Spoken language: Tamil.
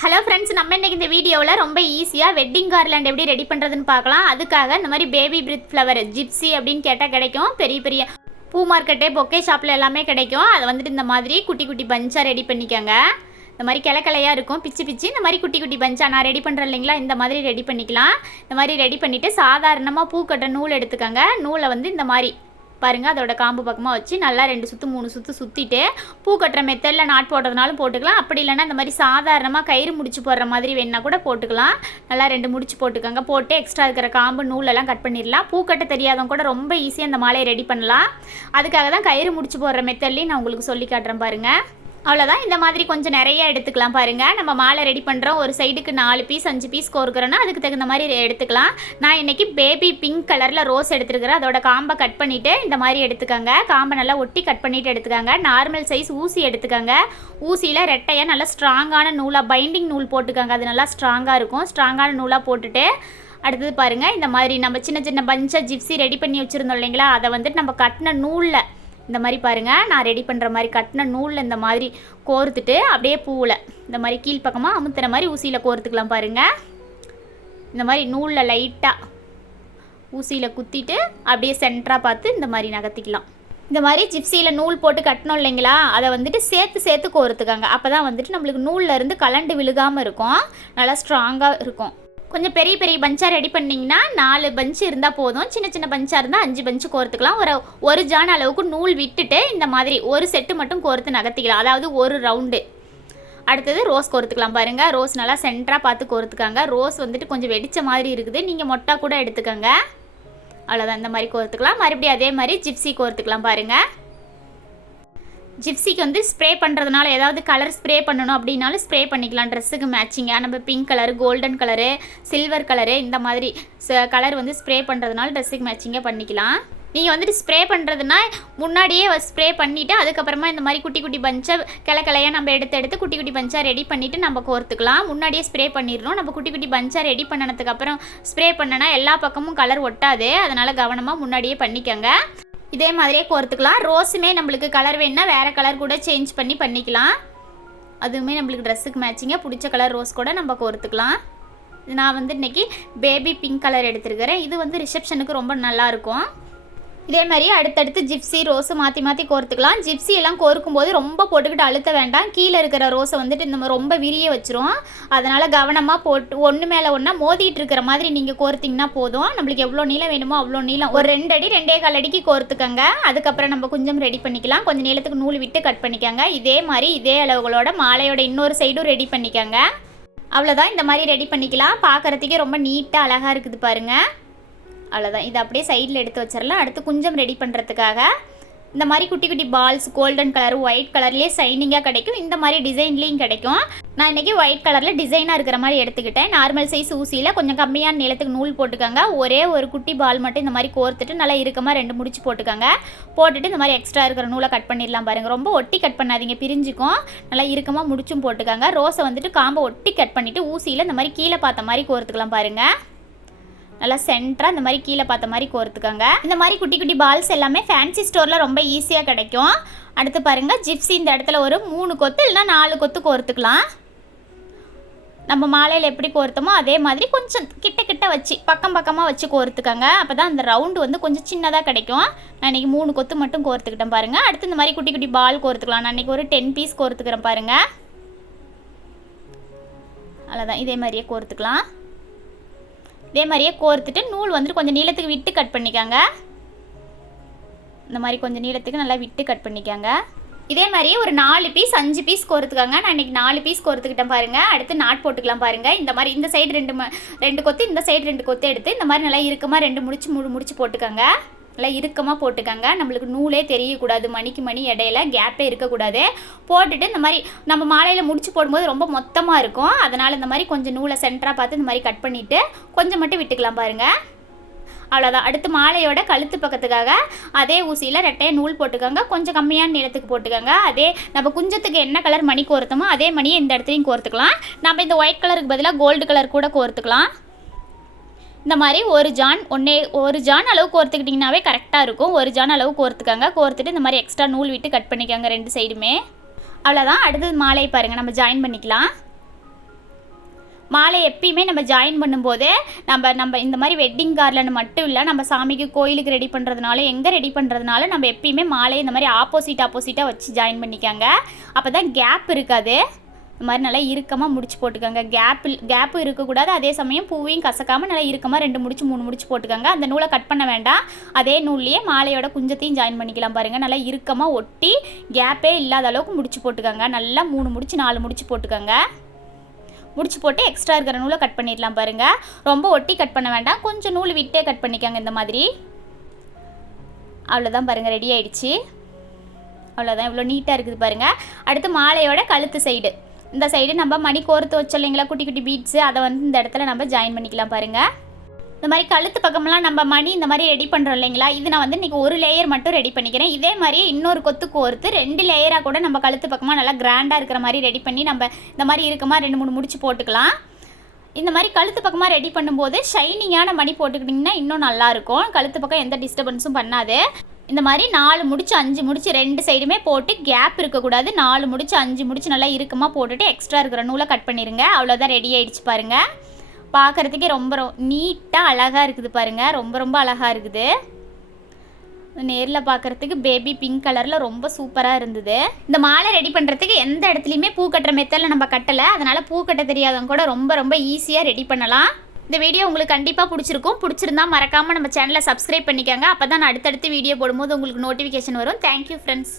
ஹலோ ஃப்ரெண்ட்ஸ் நம்ம இன்னைக்கு இந்த வீடியோவில் ரொம்ப ஈஸியாக வெட்டிங் கார்லாண்ட் எப்படி ரெடி பண்ணுறதுன்னு பார்க்கலாம். அதுக்காக இந்த மாதிரி பேபி பிரித் ஃப்ளவர் ஜிப்ஸி அப்படின்னு கேட்டால் கிடைக்கும். பெரிய பெரிய பூ மார்க்கெட்டே பொக்கே ஷாப்பில் எல்லாமே கிடைக்கும். அதை வந்துட்டு இந்த மாதிரி குட்டி குட்டி பஞ்சாக ரெடி பண்ணிக்கோங்க. இந்த மாதிரி கிளக்கலையாக இருக்கும். பிச்சு பிச்சு இந்த மாதிரி குட்டி குட்டி பஞ்சாக நான் ரெடி பண்ணுறேன் இல்லைங்களா? இந்த மாதிரி ரெடி பண்ணிக்கலாம். இந்த மாதிரி ரெடி பண்ணிவிட்டு சாதாரணமாக பூக்கட்ட நூல் எடுத்துக்கோங்க. நூலை வந்து இந்த மாதிரி பாருங்கள் அதோட காம்பு பக்கமாக வச்சு நல்லா ரெண்டு சுற்று மூணு சுற்று சுற்றிட்டு பூ கட்டுற மெத்தடில் நாட் போடுறதுனாலும் போட்டுக்கலாம். அப்படி இல்லைன்னா இந்த மாதிரி சாதாரணமாக கயிறு முடிச்சு போடுற மாதிரி வேணால் கூட போட்டுக்கலாம். நல்லா ரெண்டு முடிச்சு போட்டுக்கோங்க. போட்டு எக்ஸ்ட்ரா இருக்கிற காம்பு நூலெல்லாம் கட் பண்ணிடலாம். பூ கட்ட தெரியாதவங்க கூட ரொம்ப ஈஸியாக இந்த மாலையை ரெடி பண்ணலாம். அதுக்காக தான் கயிறு முடிச்சு போடுற மெத்தட்லேயும் நான் உங்களுக்கு சொல்லி காட்டுறேன் பாருங்கள் அவ்வளோதான் இந்த மாதிரி கொஞ்சம் நிறைய எடுத்துக்கலாம் பாருங்கள் நம்ம மாலை ரெடி பண்ணுறோம் ஒரு சைடுக்கு நாலு பீஸ் அஞ்சு பீஸ் கோர்க்குறோன்னா அதுக்கு தகுந்த மாதிரி எடுத்துக்கலாம். நான் இன்னைக்கு பேபி பிங்க் கலரில் ரோஸ் எடுத்துருக்கிறேன். அதோட காம்பை கட் பண்ணிவிட்டு இந்த மாதிரி எடுத்துக்கோங்க. காம்பை நல்லா ஒட்டி கட் பண்ணிவிட்டு எடுத்துக்கோங்க. நார்மல் சைஸ் ஊசி எடுத்துக்கோங்க. ஊசியில் ரெட்டையாக நல்லா ஸ்ட்ராங்கான நூலாக பைண்டிங் நூல் போட்டுக்கோங்க. அது நல்லா ஸ்ட்ராங்காக இருக்கும். ஸ்ட்ராங்கான நூலாக போட்டுட்டு அடுத்தது பாருங்கள் இந்த மாதிரி நம்ம சின்ன சின்ன பஞ்சாக ஜிப்ஸி ரெடி பண்ணி வச்சுருந்தோம் இல்லைங்களா? அதை வந்துட்டு நம்ம கட்டின நூலில் இந்த மாதிரி பாருங்கள் நான் ரெடி பண்ணுற மாதிரி கட்டின நூலில் இந்த மாதிரி கோர்த்துட்டு அப்படியே பூவில் இந்த மாதிரி கீழ்ப்பக்கமாக அமுத்துற மாதிரி ஊசியில் கோர்த்துக்கலாம் பாருங்கள் இந்த மாதிரி நூலில் லைட்டாக ஊசியில் குத்திட்டு அப்படியே சென்டராக பார்த்து இந்த மாதிரி நகர்த்திக்கலாம். இந்த மாதிரி ஜிப்சியில் நூல் போட்டு கட்டணும் இல்லைங்களா அதை வந்துட்டு சேர்த்து சேர்த்து கோர்த்துக்காங்க. அப்போ தான் வந்துட்டு நம்மளுக்கு நூலில் இருந்து கலண்டு விழுகாமல் இருக்கும். நல்லா ஸ்ட்ராங்காக இருக்கும். கொஞ்சம் பெரிய பெரிய பஞ்சாக ரெடி பண்ணிங்கன்னா நாலு பஞ்ச் இருந்தால் போதும். சின்ன சின்ன பஞ்சாக இருந்தால் அஞ்சு பஞ்சு கோர்த்துக்கலாம். ஒரு ஒரு ஜான் அளவுக்கு நூல் விட்டுட்டு இந்த மாதிரி ஒரு செட்டு மட்டும் கோர்த்து நகர்த்திக்கலாம். அதாவது ஒரு ரவுண்டு அடுத்தது ரோஸ் கோர்த்துக்கலாம் பாருங்கள் ரோஸ் நல்லா சென்டராக பார்த்து கோர்த்துக்காங்க. ரோஸ் வந்துட்டு கொஞ்சம் வெடிச்ச மாதிரி இருக்குது. நீங்கள் மொட்டா கூட எடுத்துக்கோங்க. அவ்வளோதான் இந்த மாதிரி கோர்த்துக்கலாம். மறுபடியும் அதே மாதிரி ஜிப்ஸி கோர்த்துக்கலாம் பாருங்கள் ஜிப்ஸிக்கு வந்து ஸ்ப்ரே பண்ணுறதுனால ஏதாவது கலர் ஸ்ப்ரே பண்ணணும் அப்படின்னாலும் ஸ்ப்ரே பண்ணிக்கலாம். ட்ரெஸ்ஸுக்கு மேட்சிங்காக நம்ம pink colour golden colour silver colour இந்த மாதிரி கலர் வந்து ஸ்ப்ரே பண்ணுறதுனால ட்ரெஸ்ஸுக்கு மேட்சிங்காக பண்ணிக்கலாம். நீங்கள் வந்துட்டு ஸ்ப்ரே பண்ணுறதுனா முன்னாடியே ஸ்ப்ரே பண்ணிவிட்டு அதுக்கப்புறமா இந்த மாதிரி குட்டி குட்டி பஞ்சை கிளக்கிளையாக நம்ம எடுத்து எடுத்து குட்டி குட்டி பஞ்சாக ரெடி பண்ணிவிட்டு நம்ம கோர்த்துக்கலாம். முன்னாடியே ஸ்ப்ரே பண்ணிடணும். நம்ம குட்டி குட்டி பஞ்சாக ரெடி பண்ணினதுக்கப்புறம் ஸ்ப்ரே பண்ணனா எல்லா பக்கமும் கலர் ஒட்டாது. அதனால் கவனமாக முன்னாடியே பண்ணிக்கோங்க. இதே மாதிரியே கோர்த்துக்கலாம். ரோஸுமே நம்மளுக்கு கலர் வேணுன்னா வேறு கலர் கூட சேஞ்ச் பண்ணி பண்ணிக்கலாம். அதுவுமே நம்மளுக்கு ட்ரெஸ்ஸுக்கு மேட்சிங்காக பிடிச்ச கலர் ரோஸ் கூட நம்ம கோர்த்துக்கலாம். நான் வந்து இன்றைக்கி பேபி பிங்க் கலர் எடுத்துருக்கிறேன். இது வந்து ரிசப்ஷனுக்கு ரொம்ப நல்லாயிருக்கும் இதே மாதிரி அடுத்தடுத்து ஜிப்ஸி ரோஸு மாற்றி மாற்றி கோர்த்துக்கலாம். ஜிப்ஸி எல்லாம் கோர்க்கும் போது ரொம்ப போட்டுக்கிட்டு அழுத்த வேண்டாம். கீழே இருக்கிற ரோஸை வந்துட்டு இந்த மாதிரி ரொம்ப விரிய வச்சிரும். அதனால் கவனமாக போட்டு ஒன்று மேலே ஒன்றா மோதிட்டு இருக்கிற மாதிரி நீங்கள் கோர்த்திங்கன்னா போதும். நம்மளுக்கு எவ்வளோ நீளம் வேணுமோ அவ்வளோ நீளம். ஒரு ரெண்டு அடி ரெண்டே கால் அடிக்கு கோர்த்துக்கங்க. அதுக்கப்புறம் நம்ம கொஞ்சம் ரெடி பண்ணிக்கலாம். கொஞ்சம் நீளத்துக்கு நூல் விட்டு கட் பண்ணிக்கோங்க. இதே மாதிரி இதே அளவுகளோட மாலையோட இன்னொரு சைடும் ரெடி பண்ணிக்கோங்க. அவ்வளோதான் இந்த மாதிரி ரெடி பண்ணிக்கலாம். பார்க்குறதுக்கே ரொம்ப நீட்டாக அழகாக இருக்குது பாருங்கள் அவ்வளோதான் இதை அப்படியே சைடில் எடுத்து வச்சிடலாம். அடுத்து குஞ்சம் ரெடி பண்ணுறதுக்காக இந்த மாதிரி குட்டி குட்டி பால்ஸ் கோல்டன் கலர் ஒயிட் கலர்லேயே ஷைனிங்காக கிடைக்கும். இந்த மாதிரி டிசைன்லேயும் கிடைக்கும். நான் இன்றைக்கி ஒயிட் கலரில் டிசைனாக இருக்கிற மாதிரி எடுத்துக்கிட்டேன். நார்மல் சைஸ் ஊசியில் கொஞ்சம் கம்மியான நிலத்துக்கு நூல் போட்டுக்கோங்க. ஒரே ஒரு குட்டி பால் மட்டும் இந்த மாதிரி கோர்த்துட்டு நல்லா இறுக்கமாக ரெண்டு முடிச்சு போட்டுக்கோங்க. போட்டுட்டு இந்த மாதிரி எக்ஸ்ட்ரா இருக்கிற நூலை கட் பண்ணிடலாம் பாருங்கள் ரொம்ப ஒட்டி கட் பண்ணாதீங்க. பிரிஞ்சுக்கும். நல்லா இறுக்கமாக முடிச்சும் போட்டுக்கோங்க. ரோஸை வந்துட்டு காம்பை ஒட்டி கட் பண்ணிவிட்டு ஊசியில் இந்த மாதிரி கீழே பார்த்த மாதிரி கோர்த்துக்கலாம் பாருங்கள் நல்லா சென்டராக இந்த மாதிரி கீழே பார்த்த மாதிரி கோர்த்துக்கோங்க. இந்த மாதிரி குட்டி குட்டி பால்ஸ் எல்லாமே ஃபேன்சி ஸ்டோரில் ரொம்ப ஈஸியாக கிடைக்கும். அடுத்து பாருங்கள் ஜிப்ஸி இந்த இடத்துல ஒரு மூணு கொத்து இல்லைனா நாலு கொத்து கோர்த்துக்கலாம். நம்ம மாலையில் எப்படி கோர்த்தோமோ அதே மாதிரி கொஞ்சம் கிட்ட கிட்ட வச்சு பக்கம் பக்கமாக வச்சு கோர்த்துக்கோங்க. அப்போ தான் அந்த ரவுண்டு வந்து கொஞ்சம் சின்னதாக கிடைக்கும். நான் இன்றைக்கி மூணு கொத்து மட்டும் கோர்த்துக்கிட்டேன் பாருங்கள் அடுத்து இந்த மாதிரி குட்டி குட்டி பால் கோர்த்துக்கலாம். நான் இன்றைக்கி ஒரு டென் பீஸ் கோர்த்துக்கிறேன் பாருங்கள் அவ்வளோதான் இதே மாதிரியே கோர்த்துக்கலாம். இதே மாதிரியே கோர்த்துட்டு நூல் வந்துட்டு கொஞ்சம் நீளத்துக்கு விட்டு கட் பண்ணிக்கோங்க. இந்த மாதிரி கொஞ்சம் நீளத்துக்கு நல்லா விட்டு கட் பண்ணிக்கோங்க. இதே மாதிரியே ஒரு நாலு பீஸ் அஞ்சு பீஸ் கோர்த்துக்கோங்க. நான் இன்றைக்கி நாலு பீஸ் கோர்த்துக்கிட்டேன் பாருங்கள் அடுத்து நாட் போட்டுக்கலாம் பாருங்கள் இந்த மாதிரி இந்த சைடு ரெண்டு ம- ரெண்டு கொத்து இந்த சைடு ரெண்டு கொத்து எடுத்து இந்த மாதிரி நல்லா இறுக்கமாக ரெண்டு முடிச்சு மூணு முடிச்சு போட்டுக்கோங்க. நல்லா இறுக்கமாக போட்டுக்கோங்க. நம்மளுக்கு நூலே தெரியக்கூடாது மணிக்கு மணி இடையில கேப்பே இருக்கக்கூடாது. போட்டுட்டு இந்த மாதிரி நம்ம மாலையில் முடிச்சு போடும்போது ரொம்ப மொத்தமாக இருக்கும். அதனால் இந்த மாதிரி கொஞ்சம் நூலை சென்டராக பார்த்து இந்த மாதிரி கட் பண்ணிவிட்டு கொஞ்சம் மட்டும் விட்டுக்கலாம் பாருங்கள் அவ்வளோதான் அடுத்து மாலையோட கழுத்து பக்கத்துக்காக அதே ஊசியில் ரெட்டையை நூல் போட்டுக்கோங்க. கொஞ்சம் கம்மியான நிலத்துக்கு போட்டுக்கோங்க. அதே நம்ம குஞ்சத்துக்கு என்ன கலர் மணி கோர்த்தோமோ அதே மணியை இந்த இடத்துலையும் கோர்த்துக்கலாம். நம்ம இந்த ஒயிட் கலருக்கு பதிலாக கோல்டு கலர் கூட கோர்த்துக்கலாம். இந்த மாதிரி ஒரு ஜான் ஒன்றே ஒரு ஜான் அளவு கோர்த்துக்கிட்டிங்கனாவே கரெக்டாக இருக்கும். ஒரு ஜான் அளவு கோர்த்துக்கங்க. கோர்த்துட்டு இந்த மாதிரி எக்ஸ்ட்ரா நூல் விட்டு கட் பண்ணிக்கோங்க ரெண்டு சைடுமே. அவ்வளோதான் அடுத்தது மாலை பாருங்கள் நம்ம ஜாயின் பண்ணிக்கலாம். மாலை எப்பயுமே நம்ம ஜாயின் பண்ணும்போது நம்ம நம்ம இந்த மாதிரி வெட்டிங் கார்லன்னு மட்டும் இல்லை நம்ம சாமிக்கு கோயிலுக்கு ரெடி பண்ணுறதுனால எங்கே ரெடி பண்ணுறதுனால நம்ம எப்பயுமே மாலை இந்த மாதிரி ஆப்போசிட் ஆப்போசிட்டாக வச்சு ஜாயின் பண்ணிக்காங்க. அப்போ தான் கேப் இருக்காது. இந்த மாதிரி நல்லா இறுக்கமாக முடிச்சு போட்டுக்கோங்க. கேப் கேப்பு இருக்கக்கூடாது. அதே சமயம் பூவையும் கசக்காமல் நல்லா இறுக்கமாக ரெண்டு முடிச்சு மூணு முடிச்சு போட்டுக்கோங்க. அந்த நூலை கட் பண்ண வேண்டாம். அதே நூல்லையே மாலையோட குஞ்சத்தையும் ஜாயின் பண்ணிக்கலாம் பாருங்கள் நல்லா இறுக்கமாக ஒட்டி கேப்பே இல்லாத அளவுக்கு முடிச்சு போட்டுக்கோங்க. நல்லா மூணு முடிச்சு நாலு முடிச்சு போட்டுக்கோங்க. முடிச்சு போட்டு எக்ஸ்ட்ரா இருக்கிற நூலை கட் பண்ணிடலாம் பாருங்கள் ரொம்ப ஒட்டி கட் பண்ண வேண்டாம். கொஞ்சம் நூல் விட்டே கட் பண்ணிக்கோங்க இந்த மாதிரி. அவ்வளோதான் பாருங்கள் ரெடி ஆயிடுச்சு. அவ்வளோதான் இவ்வளோ நீட்டாக இருக்குது பாருங்கள் அடுத்து மாலையோட கழுத்து சைடு இந்த சைடு நம்ம மணி கோர்த்து வச்சோம் இல்லைங்களா குட்டி குட்டி பீட்ஸு அதை வந்து இந்த இடத்துல நம்ம ஜாயின் பண்ணிக்கலாம் பாருங்கள் இந்த மாதிரி கழுத்து பக்கமெல்லாம் நம்ம மணி இந்த மாதிரி ரெடி பண்ணுறோம் இல்லைங்களா இது நான் வந்து இன்றைக்கி ஒரு லேயர் மட்டும் ரெடி பண்ணிக்கிறேன். இதே மாதிரி இன்னொரு கொத்து கோர்த்து ரெண்டு லேயராக கூட நம்ம கழுத்து பக்கமாக நல்லா கிராண்டாக இருக்கிற மாதிரி ரெடி பண்ணி நம்ம இந்த மாதிரி இருக்கமா ரெண்டு மூணு முடிச்சு போட்டுக்கலாம். இந்த மாதிரி கழுத்து பக்கமாக ரெடி பண்ணும்போது ஷைனிங்கான மணி போட்டுக்கிட்டிங்கன்னா இன்னும் நல்லாயிருக்கும். கழுத்து பக்கம் எந்த டிஸ்டர்பன்ஸும் பண்ணாது. இந்த மாதிரி நாலு முடிச்சு அஞ்சு முடிச்சு ரெண்டு சைடுமே போட்டு கேப் இருக்கக்கூடாது. நாலு முடிச்சு அஞ்சு முடிச்சு நல்லா இறுக்கமாக போட்டுட்டு எக்ஸ்ட்ரா இருக்கிற நூலை கட் பண்ணிடுங்க அவ்வளோதான் ரெடி ஆகிடுச்சு பாருங்கள் பார்க்குறதுக்கே ரொம்ப ரொ நீட்டாக அழகாக இருக்குது பாருங்கள் ரொம்ப ரொம்ப அழகாக இருக்குது. நேரில் பார்க்குறதுக்கு பேபி பிங்க் கலரில் ரொம்ப சூப்பராக இருந்தது. இந்த மாலை ரெடி பண்ணுறதுக்கு எந்த இடத்துலையுமே பூ கட்டுற மெத்தடில் நம்ம கட்டலை. அதனால் பூ கட்ட தெரியாதவங்க கூட ரொம்ப ரொம்ப ஈஸியாக ரெடி பண்ணலாம். இந்த வீடியோ உங்களுக்கு கண்டிப்பாக பிடிச்சிருக்கும். பிடிச்சிருந்தா மறக்காமல் நம்ம சேனலை சப்ஸ்கிரைப் பண்ணிக்கோங்க. அப்போ தான் நான் அடுத்தடுத்து வீடியோ போடும்போது உங்களுக்கு நோட்டிஃபிகேஷன் வரும். Thank you friends